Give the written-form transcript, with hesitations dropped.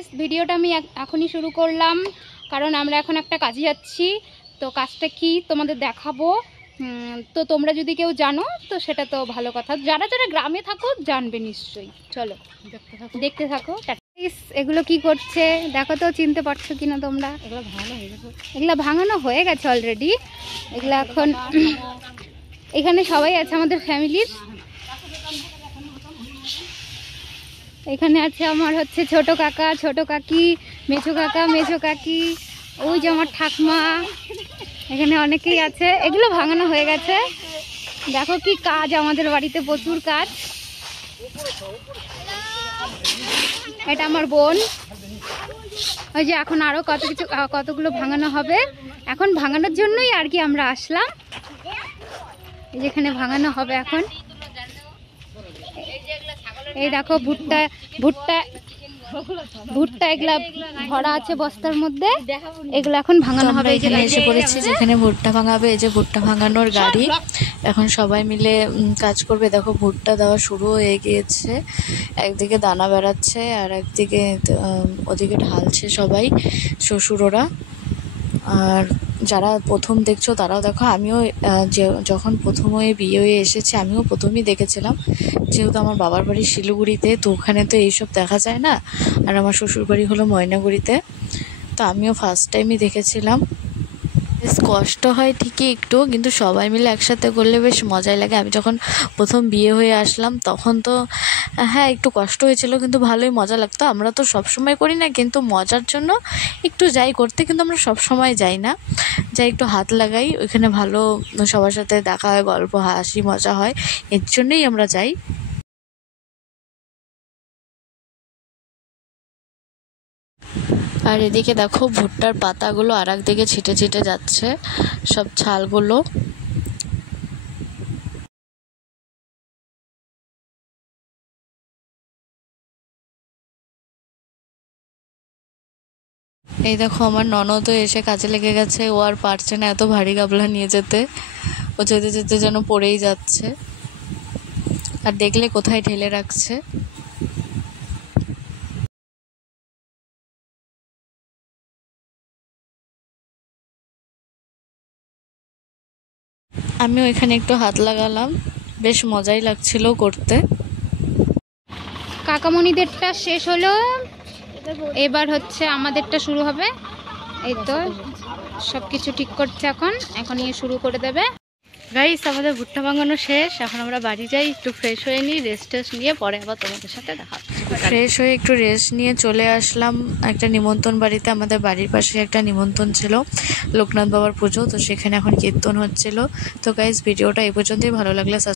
Guys, ভিডিওটা আমি এখনই শুরু করলাম, কারণ আমরা এখন একটা কাজে যাচ্ছি। তো কাজটা কি তোমাদের দেখাবো। তো তোমরা যদি কেউ জানো তো সেটা তো ভালো কথা, যারা যারা গ্রামে থাকো জানবে নিশ্চয়ই। চলো দেখতে থাকো। এগুলো কি করছে দেখো তো, চিনতে পারছো কিনা তোমরা? এগুলো ভাঙানো হয়ে গেছে অলরেডি। এগুলো এখন এখানে সবাই আছে আমাদের ফ্যামিলির। এখানে আছে আমার হচ্ছে ছোট কাকা, ছোট কাকি, মেঝো কাকা, মেঝো কাকি, ওই যে আমার ঠাকমা, এখানে অনেকেই আছে। এগুলো ভাঙানো হয়ে গেছে। দেখো কি কাজ আমাদের বাড়িতে, প্রচুর কাজ। এটা আমার বোন। ওই যে এখন আরো কতগুলো ভাঙানো হবে। এখন ভাঙানোর জন্যই আর কি আমরা আসলাম। যেখানে ভাঙানো হবে এখন। এই দেখো ভুট্টা ভুট্টা ভুট্টা এগুলা ভরা আছে বস্তার মধ্যে, এগুলো এখন ভাঙানো হবে। এখানে এসে পড়েছি যেখানে ভুট্টা ভাঙাবে। এই যে ভুট্টা ভাঙানোর গাড়ি, এখন সবাই মিলে কাজ করবে। দেখো ভুট্টা দেওয়া শুরু হয়ে গিয়েছে, একদিকে দানা বেড়াচ্ছে আর একদিকে ওদিকে ঢালছে সবাই, শ্বশুররা। আর যারা প্রথম দেখছো তারাও দেখো। আমিও যখন প্রথম হয়ে বিয়ে হয়ে এসেছি আমিও প্রথমেই দেখেছিলাম, যেহেতু আমার বাবার বাড়ি শিলিগুড়িতে, তো ওখানে তো এইসব দেখা যায় না। আর আমার শ্বশুর বাড়ি হলো ময়নাগুড়িতে, তো আমিও ফার্স্ট টাইমই দেখেছিলাম। বেশ কষ্ট হয় ঠিকই একটু, কিন্তু সবাই মিলে একসাথে করলে বেশ মজাই লাগে। আমি যখন প্রথম বিয়ে হয়ে আসলাম তখন তো হ্যাঁ একটু কষ্ট হয়েছিল, কিন্তু ভালোই মজা লাগতো। আমরা তো সব সময় করি না, কিন্তু মজার জন্য একটু যাই করতে, কিন্তু আমরা সব সময় যাই না, যাই একটু হাত লাগাই। ওইখানে ভালো সবার সাথে দেখা হয়, গল্প হাসি মজা হয়, এর জন্যই আমরা যাই। আর এদিকে দেখো ভুট্টার পাতাগুলো আর একদিকে ছিটে ছিটে যাচ্ছে, সব ছালগুলো। এই দেখো আমার ননদও এসে কাজে লেগে গেছে। ও আর পারছে না এত ভারী গাবলা নিয়ে যেতে, ও যেতে যেতে যেন পড়েই যাচ্ছে, আর দেখলে কোথায় ঢেলে রাখছে। আমিও এখানে একটু হাত লাগালাম, বেশ মজাই লাগছিল করতে। কাকামণিদেরটা শেষ হলো, এবার হচ্ছে আমাদেরটা শুরু হবে। এই তো সবকিছু ঠিক করছে, এখন ইয়ে শুরু করে দেবে। গাইস আমাদের ভুট্টা ভাঙানো শেষ, এখন আমরা বাড়ি যাই, একটু ফ্রেশ হয়ে নিই, রেস্ট নিয়ে পরে আবার তোমাদের সাথে দেখা হবে। ফ্রেশ হয়ে একটু রেস্ট নিয়ে চলে আসলাম একটা নিমন্ত্রণ বাড়িতে। আমাদের বাড়ির পাশে একটা নিমন্ত্রণ ছিল, লোকনাথ বাবার পুজো, তো সেখানে এখন কীর্তন হচ্ছিল। তো গাইস ভিডিওটা এই পর্যন্তই, ভালো লাগলে